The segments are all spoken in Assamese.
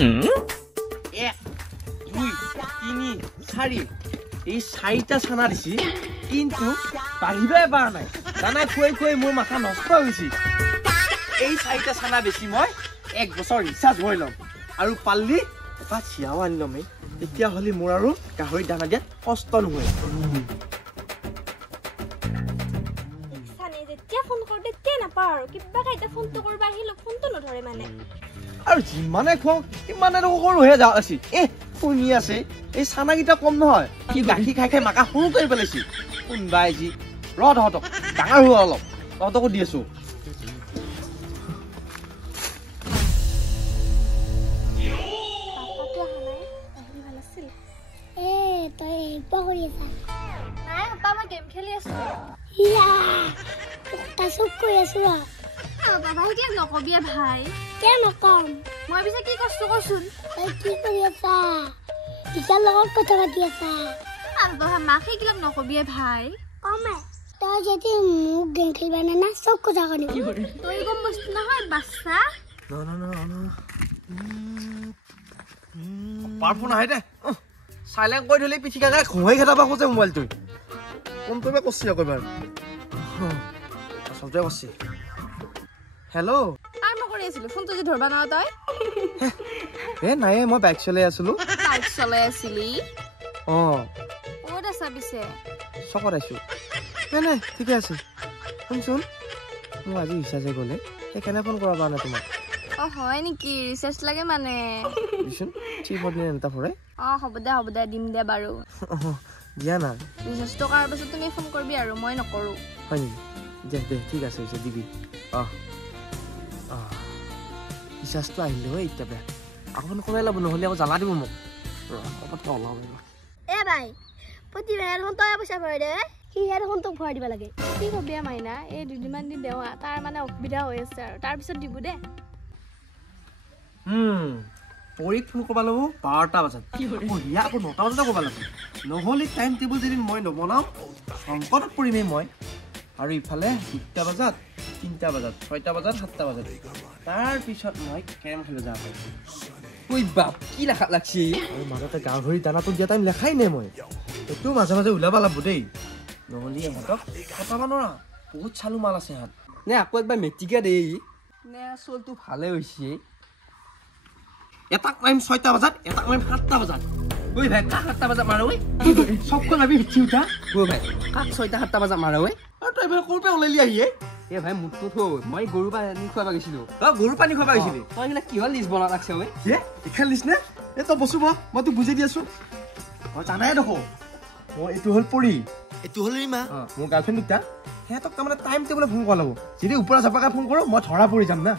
1 2 3 4 এই 4টা ছানা দিছি কিন্তু বাঢ়িবই পৰা নাই দানা খুৱাই খুৱাই মোৰ মাথা নষ্ট হৈছে এই 4টা ছানা বেছি মই 1 বছৰ ৰিচাৰ্জ হৈ লম আৰু পাল্লি এটা চিয়াও আনি লম এতিয়া হলি মোৰ আৰু গাহৰি দানা দিয়াত কষ্ট নহয় সানে যেতিয়া ফোন কৰতে তে নাপাও আৰু কিবা কাইটা ফোনটো কৰবা আহিলো ফোনটো নধৰে মানে আৰু যিমানে খং ইমানে সৰু হৈ যাও আছে শুনি আছে এই ছানা গিটা কম নহয় কি গাখীৰ খাই খাই মাকা সৰু কৰি পেলাইছি কোনবাই যি ৰহতক ডাঙৰ হোৱা অলপ তহঁতকো দি আছো গেম খেলি আছো বাবা কি নকবি ভাই কে নকম মই পিছে কি কষ্ট কৰছুন তই কি কৰি আছা টিচাৰ লগত কথা পাতি আছা আৰু বাবা মাকে কিলাম নকবি ভাই কমে তই যদি মোক গেম খেলবা না সব কথা কনি তই গম বস্তু নহয় বাচ্চা পাৰফোন আহে দে সাইলেন্ট কৰি ধলি পিঠিকা গায় খোৱাই খেতাবা খোজে মোবাইলটো কোনটো বে কষ্ট কৰিবাৰ আচলতে কষ্ট হেল্ল' আই মই কৰি আছিলো ফোনটো যে ধৰবা না তই নাই মই বাইক চলাই আছিলো বাইক চলাই আছিলি ক'ত আছা পিছে চকত আছো নাই ঠিকে আছে শুনচোন মোৰ আজি ৰিচাৰ্জে গ'লে সেইকাৰণে ফোন কৰা নাই তোমাক হয় নেকি ৰিচাৰ্জ লাগে মানে দিছোন 3 দিন এটা ফৰে হ'ব দে দিম দে বাৰু দিয়া না ৰিচাৰ্জ টকাৰ পাছত তুমি ফোন কৰবি আৰু মই নকৰো হয় নেকি দে ঠিক আছে দিবি ৰিচাৰ্জটো আহিলে হয় এতিয়া বেয়া আকৌ ফোন কৰাই ল'ব নহ'লে আকৌ জ্বালা দিব মোক ভাই প্ৰতিবাৰ ফোন তই পইচা ভৰাই দে সিয়াৰ ফোন তোক ভৰাই দিব লাগে কি কবি মাইনা এই দুদিনমান দিন দেৱা তাৰ মানে অসুবিধা হৈ আছে আৰু তাৰপিছত দিব দে পৰীক ফোন কৰবা ল'ব 12টা বজাত পঢ়িয়া আকৌ 9টা বজাতে কৰবা লাগিব নহ'লে টাইম টেবুল যদি মই নবনাওঁ সংকটত পৰিমেই মই আৰু ইফালে 2টা বজাত 3টা বজাত 6টা বজাত 7টা বজাত তাৰপিছত মই কেৰম খেলিব যাব পাৰিম ঐ বাপ কি লেখা লাগছি আৰু মাজতে গাহৰি দানাটো দিয়া টাইম লেখাই নাই মই এইটো মাজে মাজে ওলাব লাগিব দেই নহ'লে ইহঁতক কটাব নোৱাৰা বহুত চালু মাল আছে হাত নে আকৌ একবাৰ মেট্ৰিকে দেই নে চলটো ভালে হৈছে এটাক মাৰিম 6টা বজাত এটাক মাৰিম 7টা বজাত ঐ ভাই কাক 7টা বজাত মাৰা ঐ সবখন আমি উঠি উঠা ঐ ভাই কাক 6টা 7টা বজাত মাৰা ঐ আৰু তই ভাই কৰপে ওলালি আহিয়ে ভাই মুটটো থৈ মই গৰু পানী খুৱাবা গৈছিলো গৰু পানী খুৱাবা গৈছিলি তই এইবিলাক কিহৰ লিষ্ট বনা লাগছে ঐ এখন লিষ্ট নে তই বসুব মই তোক বুজাই দি আছো মই জানাই দেখো মই এইটো হ'ল পৰি এইটো হ'ল ৰিমা মোৰ গাৰ্লফ্ৰেণ্ড দুটা সিহঁতক তাৰমানে টাইম টেবুলত ফোন কৰা ল'ব যদি ওপৰা চাপাকে ফোন কৰোঁ মই ধৰা পৰি যাম না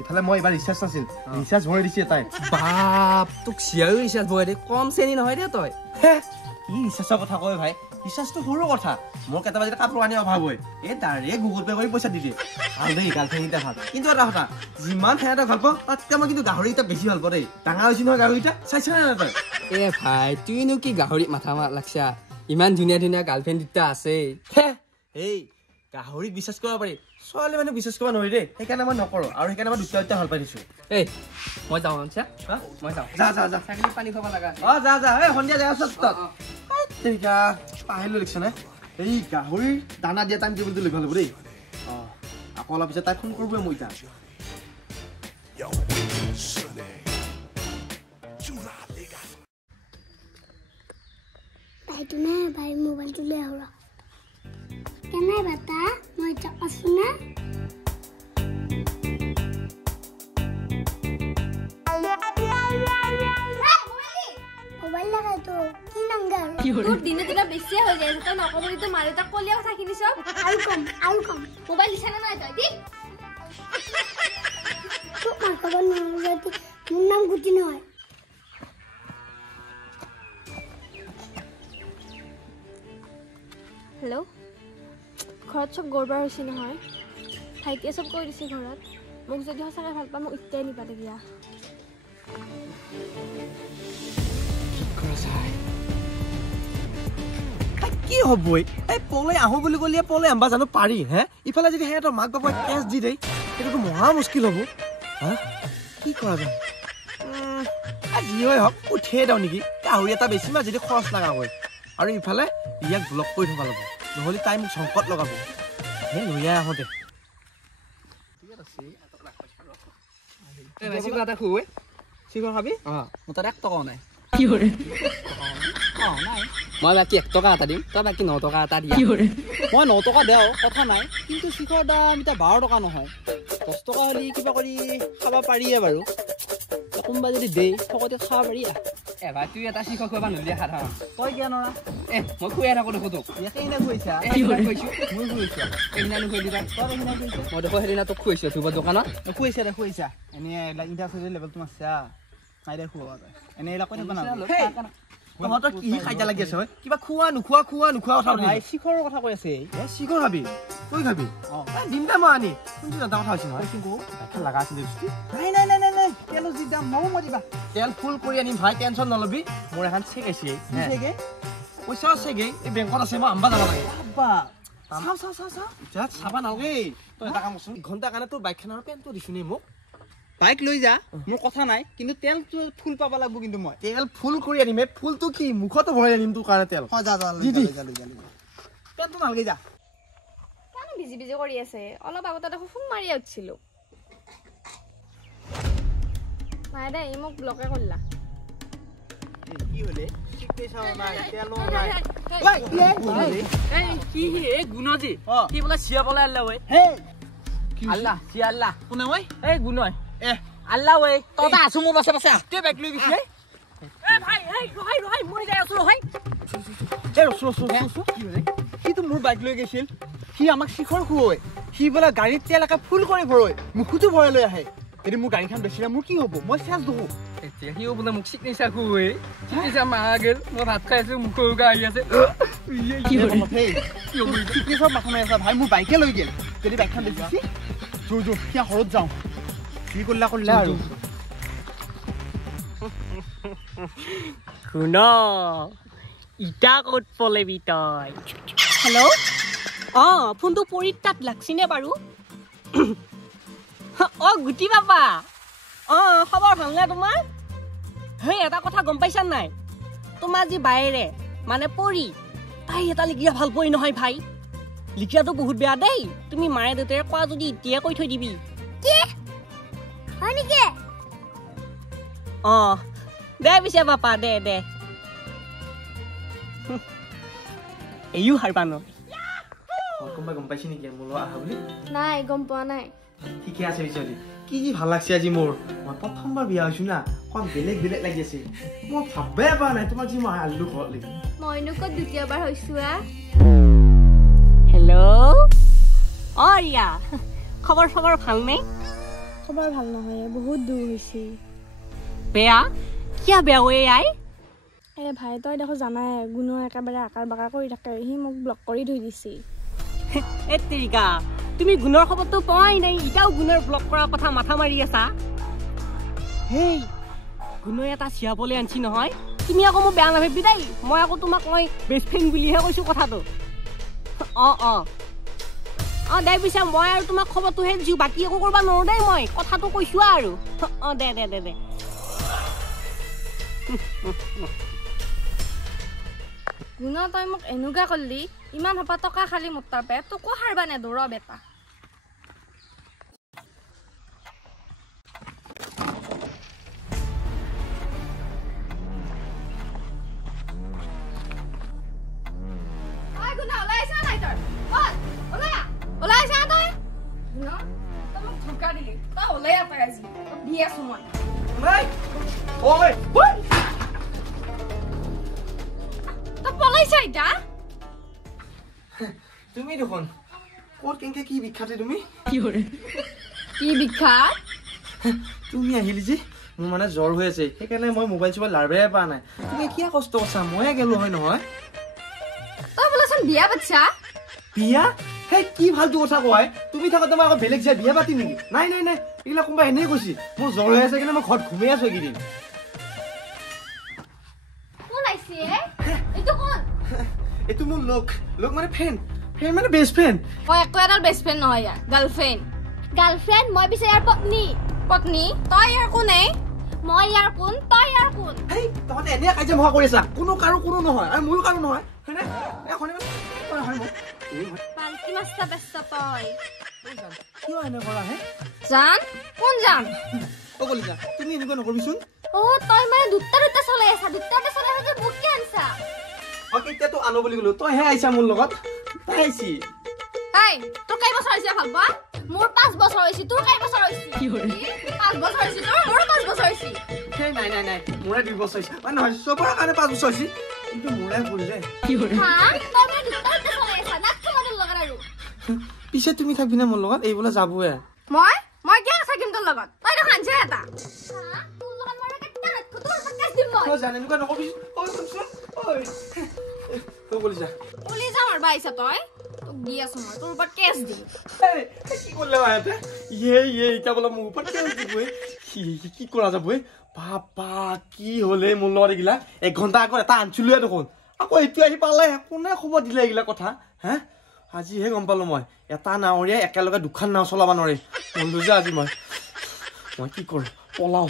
ইফালে মই এবাৰ ৰিচাৰ্জ নাছিল ৰিচাৰ্জ ভৰাই দিছে তাই বাপ তোক চিয়াৰো ৰিচাৰ্জ ভৰাই দে কম শ্ৰেণী নহয় দে তই কি ৰিচাৰ্জৰ কথা কয় ভাই ৰিচাৰ্জটো সৰু কথা মোৰ কেতিয়াবা যদি কাপোৰ আনি অভাৱ হয় ডাইৰেক্ট গুগল পে' কৰি পইচা দি দিয়ে ভাল দেই গাৰ্লফ্ৰেণ্ডকেইটা ভাল কিন্তু এটা কথা যিমান সিহঁতক ভাল পাওঁ তাতকৈ মই কিন্তু গাহৰিকেইটা বেছি ভাল পাওঁ দেই ডাঙৰ হৈছে নহয় গাহৰিকেইটা চাইছে নে নাই তই ভাই তুইনো কি গাহৰি মাথা লাগছা ইমান ধুনীয়া ধুনীয়া গাৰ্লফ্ৰেণ্ড দুটা আছে এই গাহৰিক বিশ্বাস কৰিব পাৰি ছোৱালী মানুহ বিশ্বাস কৰিব নোৱাৰি দেই সেইকাৰণে মই নকৰোঁ আৰু সেইকাৰণে মই দুটা ভাল পাই দিছোঁ মই যাওঁ মই যাওঁ যা ছাগলী পানী খাব লগা যা সন্ধিয়া যায় আছ তেতিয়া পাহিলো লিখিছ নে এই গাহৰিৰ দানা দিয়া টাইম টেবুলটো লৈ ভাল হ'ব দেই আকৌ অলপ পিছত তাই ফোন কৰিবই মই এতিয়া তাইতো নাই ভাই মোবাইলটো লৈ আহৰা কেনে বাতা মই আছো না মোবাইল লাগাই তো কি নাঙ্গার তোর দিনে দিনে বেশি হয়ে যায় তো নকবলি তো মারে তা কলিয়াও থাকি নি সব আই কম মোবাইল দিছানা না তাই দি তো মার কবল নরতি মোর নাম গুটি নয় হেল্ল' ঘৰত চব গৰবাৰ হৈছে নহয় ভাইটিয়ে চব কৈ দিছে ঘৰত মোক যদি সঁচাকৈ ভাল পায় মোক এতিয়াই নিবা দিয়া কি হ'ব এই পলাই আহোঁ বুলি ক'লে পলাই আনবা জানো পাৰি ইফালে যদি সিহঁতৰ মাক বাপেক কেছ দি দেই সেইটোতো মহা মুস্কিল হ'ব কি কৰা যায় যি হয় হওক উঠিয়ে দাও নেকি গাহৰি এটা বেছি মা যদি খৰচ লগা হয় আৰু ইফালে ইয়াক ব্লক কৰি থব লাগিব নহ'লে তাই মোক সংকট লগাব সেই লৈ আহোঁতে চিখৰ খাবি মোৰ তাত 1 টকাও নাই মই বাকী 1 টকা এটা দিম তই বাকী 9 টকা এটা দিয়া মই 9 টকা দেও কথা নাই কিন্তু চিখৰ দাম এতিয়া 12 টকা নহয় 10 টকা হ'লে কিবা কৰি খাব পাৰিয়ে বাৰু কোনোবা যদি দেই সকলোতে খাব পাৰি এবাৰ তুই এটা চিখৰ খুৱাবা নলিয়া সাধাৰণ তই কিয় নৰা মই খুৱাই থাকোঁ দেখোঁ তোক একেইনা খুৱাইছা মই খুৱাইছা সেইদিনা নুখুৱাই দিলা তই সেইদিনা খুৱাইছা মই দেখোঁ সেইদিনা তোক খুৱাইছোঁ তোৰ দোকানত খুৱাইছা এনেই ইণ্টাৰভিউ লেভেলটো মাৰছা নাই দে খুৱাব তই এনেই এইবিলাক কৈ থাকিব তহঁতৰ কি খাইজা লাগি আছে কিবা খোৱা নোখোৱা কথা চিখৰৰ কথা কৈ আছে চিখৰ খাবি তই খাবি দিম দে মই আনি কোনটো এটা কথা হৈছে নহয় লগা আছিল নাই তেল যি দাম ময়ো মৰিবা তেল ফুল কৰি আনিম ভাই টেনশ্যন নলবি মোৰ এখন চেক আছে পইচা আছেগে এই বেংকত আছে মই আম্বা যাব লাগে চাবা নালাগে তই এটা কাম কৰচোন ঘণ্টাৰ কাৰণে তোৰ বাইকখনৰ পেণ্টটো দিছোঁ নে মোক বাইক লৈ যা মোৰ কথা নাই কিন্তু তেলটো ফুল পাব লাগিব কিন্তু মই তেল ফুল কৰি আনিম ফুলটো কি মুখতো ভৰাই আনিম তোৰ কাৰণে তেল পেণ্টটো নালাগে যা কেন বিজি বিজি কৰি আছে অলপ আগতে দেখোন ফোন মাৰি উঠিছিলোঁ নাই দে ই মোক ব্লকে কৰিলা কি হলে গুণজি কি বোলে চিয়া বলে আল্লাহ ঐ আল্লাহ চিয়া আল্লাহ কোনে ঐ এই গুণ আল্লাহ ঐ তই আছো মোৰ পাছে পাছে তে বাইক লৈ গৈছে ভাই ৰহাই মই যাই আছো ৰহাই সিটো মোৰ বাইক লৈ গৈছিল সি আমাক শিখৰ খুৱাই সি বোলে গাড়ীত তেল একে ফুল কৰি ভৰাই মুখতো ভৰাই লৈ আহে যদি মোৰ গাড়ীখন বেচিলে মোৰ কি হ'ব মই চেচ দেখোঁ এতিয়া সিও বোলে মোক চিগনেচাৰ খুৱাই চিগনেচাৰ মাৰা গেল মই ভাত খাই আছো মুখৰ উগা আহি আছে চিগনেচাৰ মাথা মাৰি আছা ভাই মোৰ বাইকে লৈ গেল যদি বাইকখন বেচিছি জোৰ সিয়া ঘৰত যাওঁ কি কৰিলা আৰু শুন ইটা ক'ত পলেবি তই হেল্ল' ফোনটো পৰিত তাত লাগছিনে বাৰু গুটি বাবা খবৰ ভালনে তোমাৰ হেই এটা কথা গম পাইছা নাই তোমাৰ যি বাইৰে মানে পৰি তাই এটা লিখিয়া ভাল পৰি নহয় ভাই লিখিয়াটো বহুত বেয়া দেই তুমি মায়ে দেউতাৰে কোৱা যদি এতিয়া কৈ থৈ দিবি দে পিছে বাপা দে এইও হাৰবা ন কোনোবাই গম পাইছে নেকি মোৰ লগত আহা বুলি নাই গম পোৱা নাই ঠিকে আছে বিচলি কি ভাল লাগছে আজি মোৰ মই প্ৰথমবাৰ বিয়া হৈছো না কম বেলেগ লাগি আছে মই ভাববে পৰা নাই তোমাক যি মই আলু ঘৰত লাগি মইনো ক'ত দ্বিতীয়বাৰ হৈছো হেল্ল' ৰিয়া খবৰ ভালনে খবৰ ভাল নহয় বহুত দূৰ হৈছে বেয়া কিয় বেয়া হৈ আই ভাই তই দেখো জানাই গুণৰ একেবাৰে আকাৰ বাকাৰ কৰি থাকে সি মোক ব্লক কৰি থৈ দিছে তেৰিকা তুমি গুণৰ খবৰটো পোৱাই নাই এতিয়াও গুণৰ ব্লক কৰাৰ কথা মাথা মাৰি আছা হেই গুণৰ এটা চিয়াবলৈ আনছি নহয় তুমি আকৌ মোক বেয়া নাভাবি দেই মই আকৌ তোমাক মই বেষ্ট ফ্ৰেণ্ড বুলিহে কৈছো কথাটো দে পিছে মই আৰু তোমাক খবৰটোহে দিছোঁ বাকী একো কৰিব নোৱাৰো দেই মই কথাটো কৈছো আৰু দে গুণ তই মোক এনেকুৱা কৰিলি ইমান সোপা টকা খালি মোৰ তাৰ পে তোকো হাৰবা নেদো ৰ বেটা তুমি দেখোন ক'ত কেনেকে কি বিখ্যাতে তুমি কি বিখ্যাত তুমি আহিলি যে মোৰ মানে জ্বৰ হৈ আছে সেইকাৰণে মই মোবাইল লাৰবাৰে পৰা নাই তুমি কিয় কষ্ট কৰিছা ময়ে গেলো হয় নহয় তই বোলেচোন বিয়া পাতিছা বিয়া সেই কি ভালটো কথা কয় তুমি থাকোতে মই আকৌ বেলেগ যায় বিয়া পাতি নেকি নাই এইবিলাক কোনোবা এনেই কৈছি মোৰ জ্বৰ হৈ আছে কাৰণে মই ঘৰত ঘুমাই আছো এইকেইদিন এইটো মোৰ লোক মানে ফ্ৰেণ্ড মানে বেষ্ট ফ্ৰেণ্ড মই একো এডাল বেষ্ট ফ্ৰেণ্ড নহয় ইয়াৰ গাৰ্লফ্ৰেণ্ড মই পিছে ইয়াৰ পত্নী তই ইয়াৰ কোনে মই ইয়াৰ কোন তই ইয়াৰ কোন হেই তহঁতে এনে কাজিয়া মহা কৰিছা কোনো কাৰো কোনো নহয় আৰু ময়ো কাৰো নহয় হয়নে এখনে বালকি মাছটা বেচা পাই কিয় এনে কৰা হে জান কোন জান অ কলিজা তুমি এনেকুৱা নকৰিবিচোন ও তই মানে দুটা চলাই আছা দুটা চলাই আছা বহুত কে আনছা অ কেতিয়াতো আনো বুলি গলো তই হে আইছা মোৰ লগত তাই আইছি এই তোৰ কেই বছৰ হৈছে ভালবা মোৰ 5 বছৰ হৈছে তোৰ কেই বছৰ হৈছে কি হ'ল 5 বছৰ হৈছে তোৰ মোৰ 5 বছৰ হৈছে হে নাই মোৰে 2 বছৰ হৈছে মানে নহয় সবৰ কাৰণে 5 বছৰ হৈছে কিন্তু মোৰে ভুল ৰে কি হ'ল হা তই মানে দুটা চলাই আছা নাক চলাব লগা আৰু পিছে তুমি থাকবি না মোৰ লগত এইবলা যাবয়ে মই কি থাকিম তোৰ লগত তই তো খানছে এটা হা তোৰ লগত মই কেটা ৰাখো তোৰ পাকাছ দিম মই তই জানে এনেকুৱা নকবি ঐ শুন ঐ তো কলিজা মাৰবা আইছা তই তোক দি আছো মই তোৰ ওপৰত কেছ দিম কি কৰলে আয়াতে ইয়ে এটা বলা মোৰ ওপৰত কেছ দিবই কি কৰা যাবই বাবা কি হলে মোৰ লগত এগিলা 1 ঘন্টা আগত এটা আনছিলুৱে দেখোন আকৌ এতি আহি পালে কোনে খবৰ দিলে এগিলা কথা হে আজি হে গম পালো মই এটা নাৱৰীয়া একেলগে দুখান নাও চলাব নোৱাৰে মন লুজা আজি মই কি কৰো পলাও